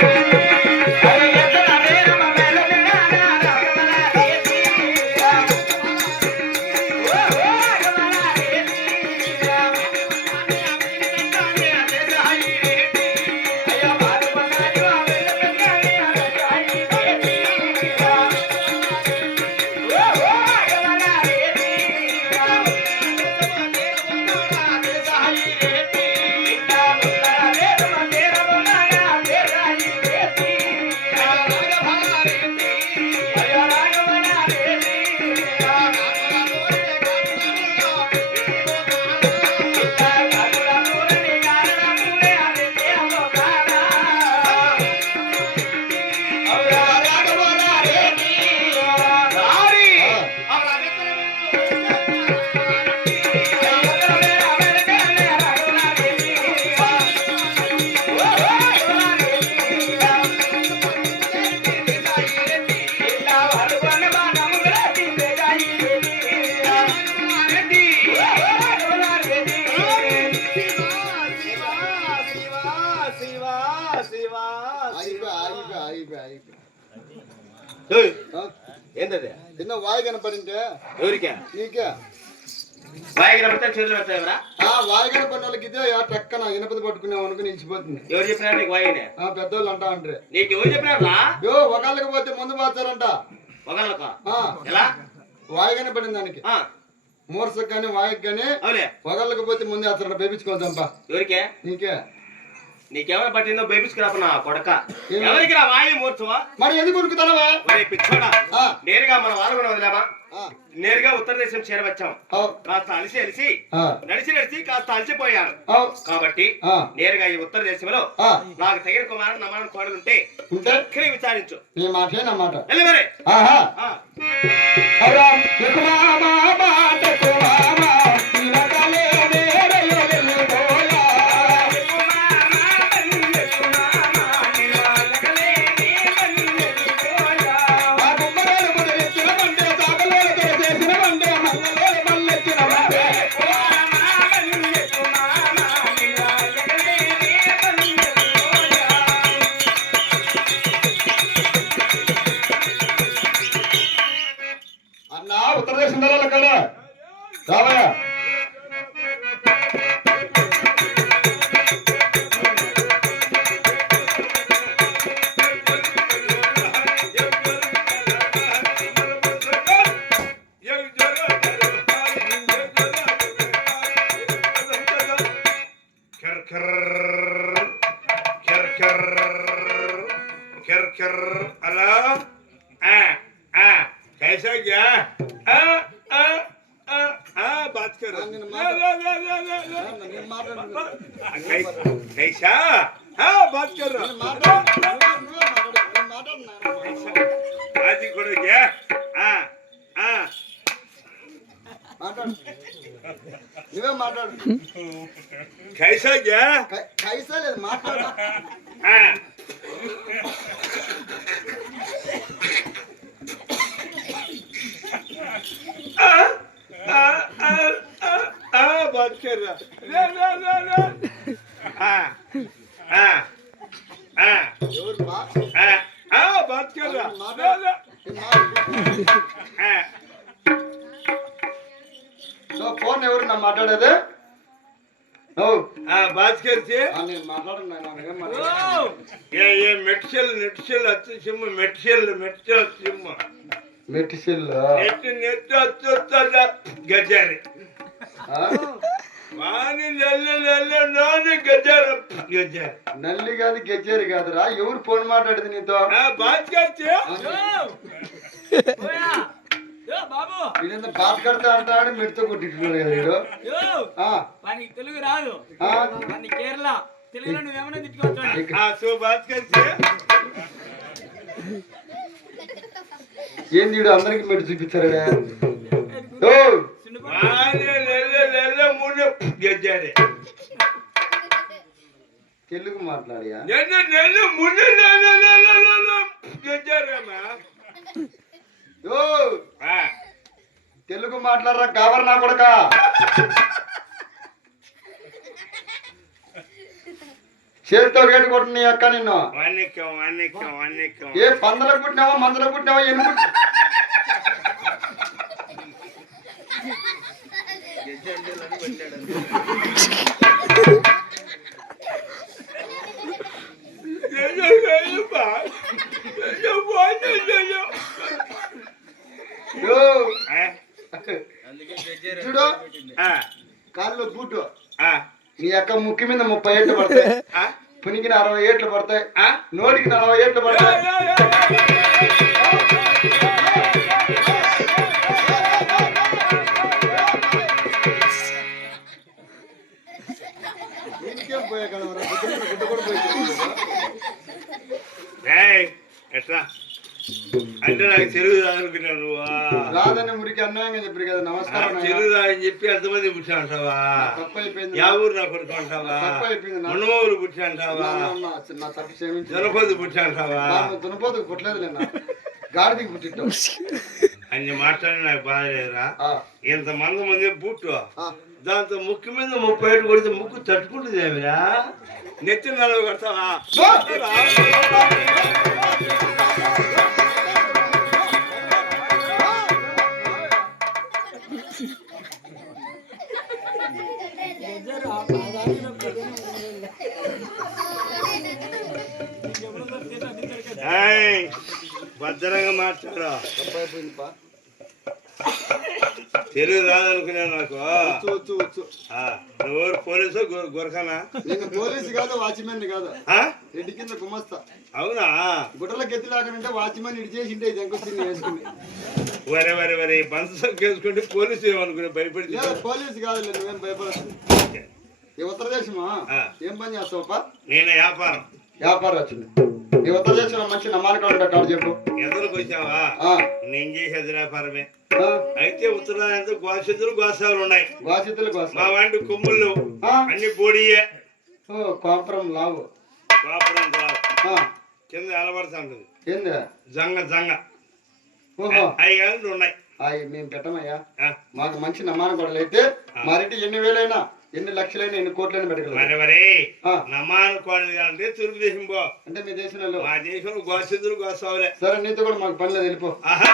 Thank you. ఏంటది? చిన్న వాయి కనపడింటే ఎవరికే? నీకే. బాగా కనబడితే చేతులు పెడతావురా ఆ వాయి కనపడిన వాళ్ళకి ఇదే ఆ టక్కన ఇనపది అనుకుని నిలిచిపోతుంది. ఎవరు చెప్పినారు నీకు వాయినే? ఆ పెద్దోళ్ళు అంటా అంటారు నీకు ఎవరు చెప్పినారా యో ఒకళ్ళకి పోతే ముందు పోతారంట ఒకళ్ళక? ఎలా? వాయి దానికి. మూర్సకు కానీ వాయికి కానీ ఒకళ్ళకి పోతే ముందు అతను పేపించుకోవద్దంపా ఎవరికే? నీకే. నీకెవరు పట్టిందో బేబీస్కి నా కొడక? ఎవరికి రా వాయి మూర్చవా? మరి ఎందుకు ఉరుకుతానవా మరి పిచ్చోడా నేరుగా మన వారు వదిలామా? నేరుగా ఉత్తర దేశం చేరవచ్చాం. కాస్త అలసి అలిసి నడిచి నడిచి కాస్త అలసిపోయాను కాబట్టి నేరుగా ఈ ఉత్తర దేశంలో. నాకు తగిన కుమారుడు నమ్మని కోడలు ఉంటే ఉంటే? చక్కని విచారించు. నీ మాటే నా మాట. వెళ్ళి మరి. खर खर अला आ कैसा गया आ आ बात कर। कैसा हाँ बात कर आज करो क्या? आ आ। माटर कैसा गया నేను మాట్లాడు. हाँ సో ఫోన్ ఎవరు నా మాట్లాడేది నువ్వు हाँ बात करते ఆ, నేను మాట్లాడను నాయనా, ఏం మాట్లాడు ये ये మెట్షల్ నెట్షల్ వచ్చి సిమ్ మెట్షల్ మెట్షల్ సిమ్ మెటిసిల్ నెట్ నెట్ వచ్చొస్తా గజారి నల్లి నల్లి నాని నల్లి కాదు కాదురా. ఎవరు ఫోన్ మాట్లాడింది నీతో? బాబు. బాత్ కడతా అంటాడు మిడితో కొట్టింటున్నాడు కదా వీడు. తెలుగు రాదు. కేరళ. తెలుగులో ఏంది అందరికి మెట్టు చూపించారా తెలుగు మాట్లాడియా? ఓ తెలుగు మాట్లాడరా కావర్ నా కొడక? చేతితో గేటు కొట్టిన నీ అక్క నిన్ను. ఏ పందలకు పుట్టినావా మందలకు పుట్టినావా యో, చూడు. కాళ్ళు బూటు. నీ అక్క ముక్కు మీద ముప్పై ఏళ్ళు పడతాయి. పునికి అరవై ఏట్లు పడతాయి. నోటికి నలభై ఏట్లు పడతాయి. అంటే నాకు తెలుగు రాదనుకున్నావు నువ్వా రాదని మురికి అన్యాయంగా చెప్పారు కదా నమస్కారం. తెలుగు రాదని చెప్పి ఎంతమంది పుట్టా అంటావా తప్పు అయిపోయింది యా ఊరు నా కొడుకు అంటావా? తప్పు అయిపోయింది నా- మున్నమూరు పుట్టా అంటావా నా- తప్పు క్షమించు. జనపది పుట్టా అంటావా దున్నపోతుకు పుట్టలేదు నా. గాడిదికి పుట్టిట్టావు అన్ని మాట్లాడి నాకు బాధ లేదురా ఆ, ఇంతమంది మంది పుట్టు. దాంతో ముక్కు మీద ముప్పై ఏడు కొడితే ముక్కు తట్టుకుంటుంది ఏమిరా? నెత్తి నలభై కొడతావా? భద్రంగా మాట్లాడు. తెలుగు రాదనుకున్నా నాకు. ఎవరు పోలీసు గురకనా? నేను పోలీసు కాదు వాచ్మెన్ కాదు? రెడ్డి కింద గుమస్తా. అవునా? గుడ్డల గెత్తి లాగానంటే వాచ్మెన్ ఇడి చేసి ఇంటే జంకొచ్చింది వేసుకుని వరే వరే వరే బంధు సొక్కేసుకుంటే పోలీసు ఏమనుకున్నా భయపడి పోలీసు కాదు నువ్వేం భయపడచ్చు ఈ ఉత్తర దేశమా ఆ. ఏం పని చేస్తావప్పా? నేను వ్యాపారం. వ్యాపారం వచ్చింది ఉత్తర మంచి కాదు చెప్పు. ఎదురుకు వచ్చావా ఆ, నేను చేసేది వ్యాపారమే ఆ, అయితే ఉత్తరాయంతో గోసెదురు గోసాలు ఉన్నాయి. కోసం మా వాంటి కొమ్ముళ్ళు. అన్ని బోడియే. ఓ కోపరం లావు. రావు ఆ, కింద అలవడుతుంటుంది ఏంది? జంగ జంగ. ఓహో. అవి కానీ ఉన్నాయి. అవి మేము పెట్టమయ్యా. మాకు మంచి నమ్మాన గొడవలు అయితే మా రెడ్డి ఎన్ని వేలైనా ఎన్ని లక్షలైనా ఎన్ని కోట్లైనా పెట్టగలరు మరి మరి ఆ. నమాను కోడలు అంటే తెలుగుదేశం పో. అంటే మీ దేశంలో. మా దేశంలో గోసెదురు గోసావులే. సరే నీతో కూడా మాకు పని లేదు వెళ్ళిపో. ఆహా